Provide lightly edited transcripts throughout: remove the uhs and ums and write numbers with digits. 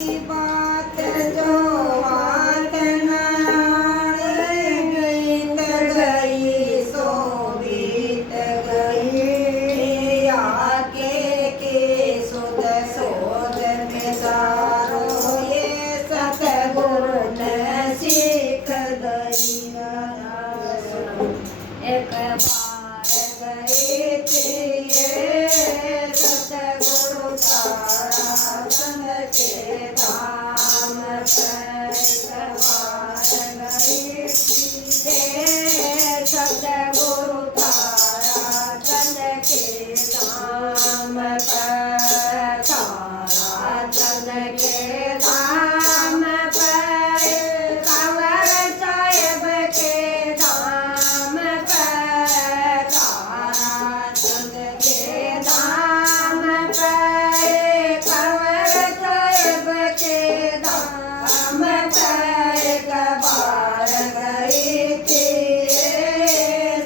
बात जो बात नाल गीत गई सो बीत गई आके सुध सोध में सारो ये सतगुरु ने सीख दई। एक बार गई थी ये सतगुरु तारा चंद के धाम पर। एक बार गई थी ये सतगुरु तारा चंद के धाम पर। तारा चंद के धाम पर कंवर साहिब के धाम पर। तारा चंद के धाम पर कंवर साहिब के धाम पर। एक बार गई थी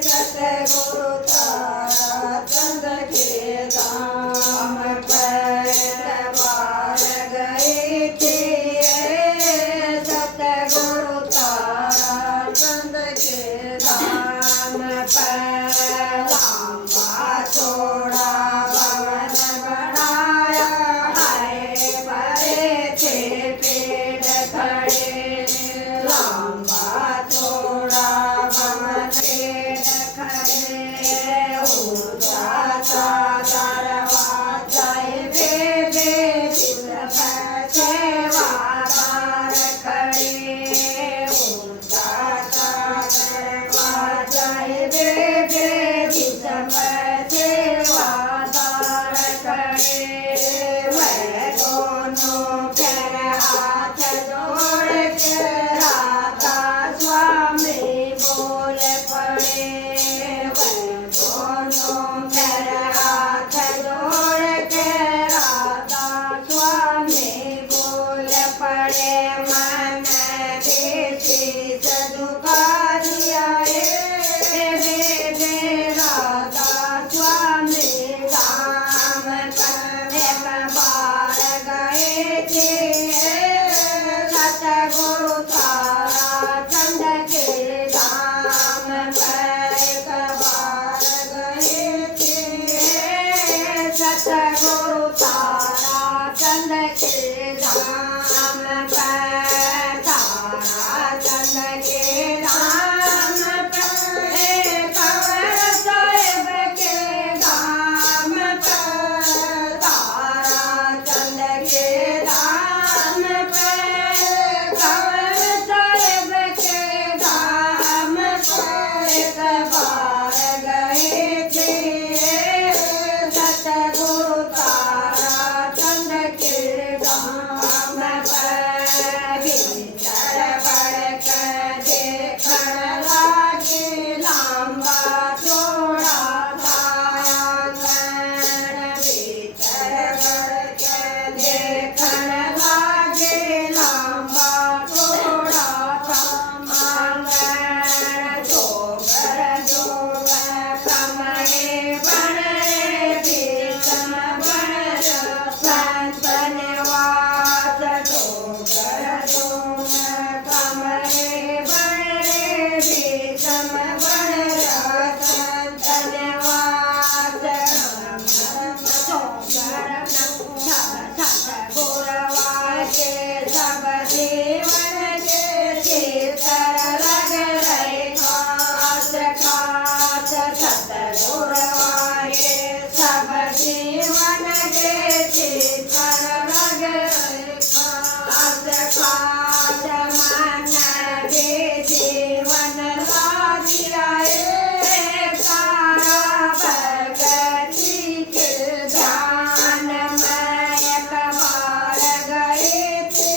सतगुरु तारा चंद के धाम पर। एक बार गई थी सतगुरु तारा चंद के धाम पर। लंबा चौड़ा भवन बनाया हरे भरे थे पेड़ खड़े। लंबा चौड़ा भवन पेड़ खड़े ऊंचा सा दरवाजा बेबे सेवादार खड़े। ऊंचा सा दरवाजा बेबे सेवादार खड़े। वह दोनों पैर हाथ जोड़ के राधा स्वामी बोल पड़े। वह दोनों पैर हाथ जोड़ के राधा स्वामी बोल पड़े। मन बेटी सदुखा दिया बेबे राधा स्वामी धाम पर। एक बार गए थे सतगुरु तारा चंद के धाम पर। एक बार गए थे सतगुरु तारा चंद के धाम पर। तारा चंद के धाम पर कंवर साहिब के धाम पर। तारा चंद के धाम पर कंवर साहिब के धाम पर। एक बार गए थे सतगुरु तारा चंद के धाम पर। भीतर बढ़ कर देखने लगे लंबा चौड़ा था आंगन। भीतर बढ़ कर देखने लगे लंबा चौड़ा था आंगन। जोगर जोगर कमरे बने बीच में बन संत निवास। जोगर जोगर कमरे बने बीच में बन संत निवास। जोगर सतगुरुवा के सब जीवन के चित्र लग रहे खास खास। सतगुरुवा के सब जीवन के चित्र लग रहे खास खास। मन भी जीवन ला दिया तारा भगती के ध्यान में। एक बार गई थी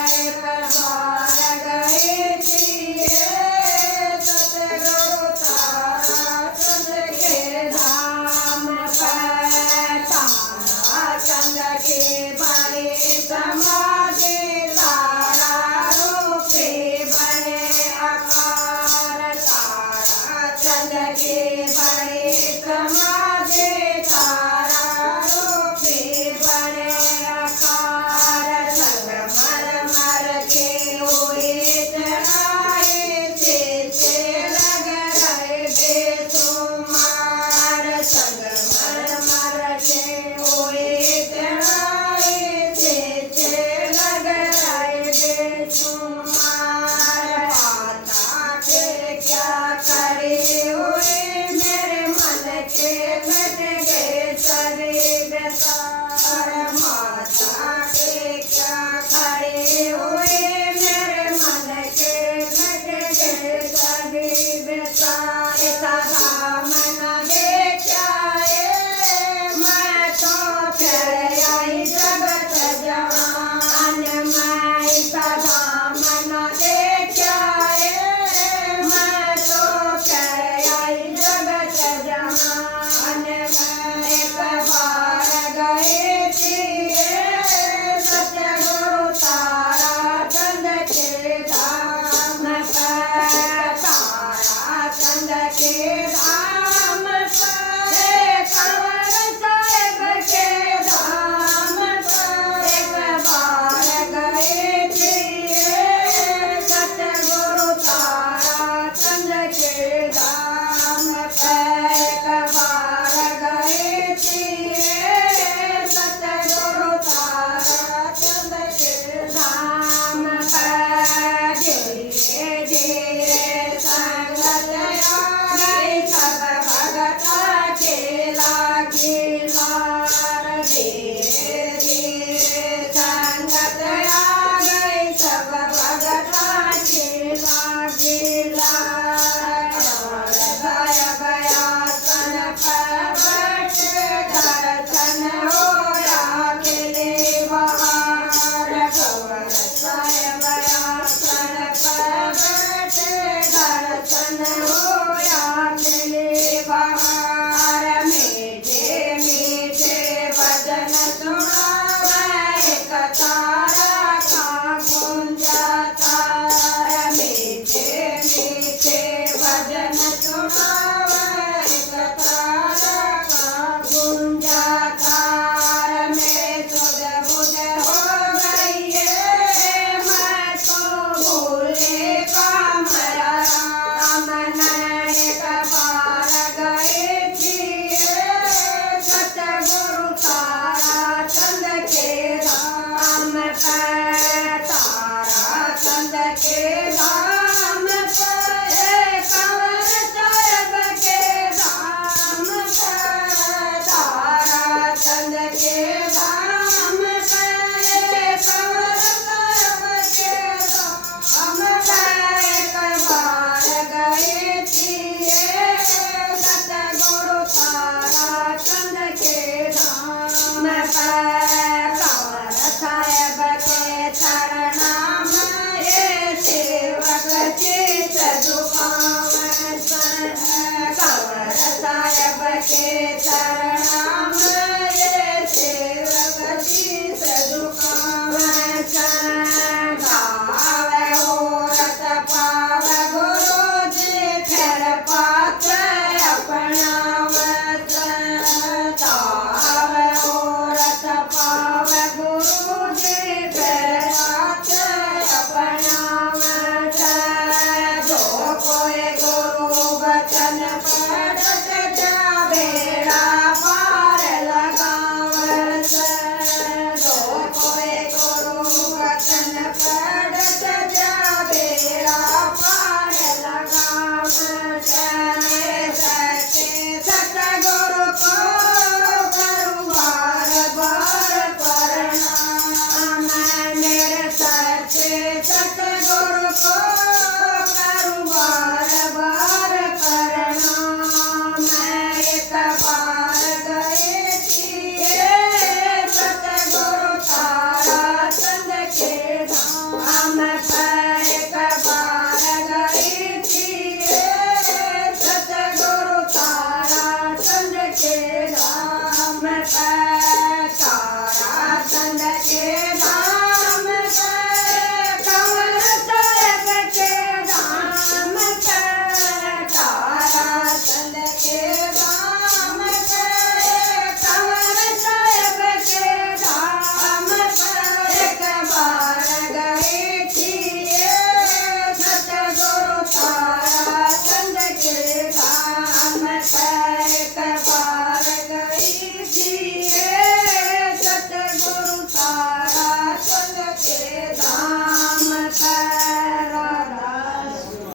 एक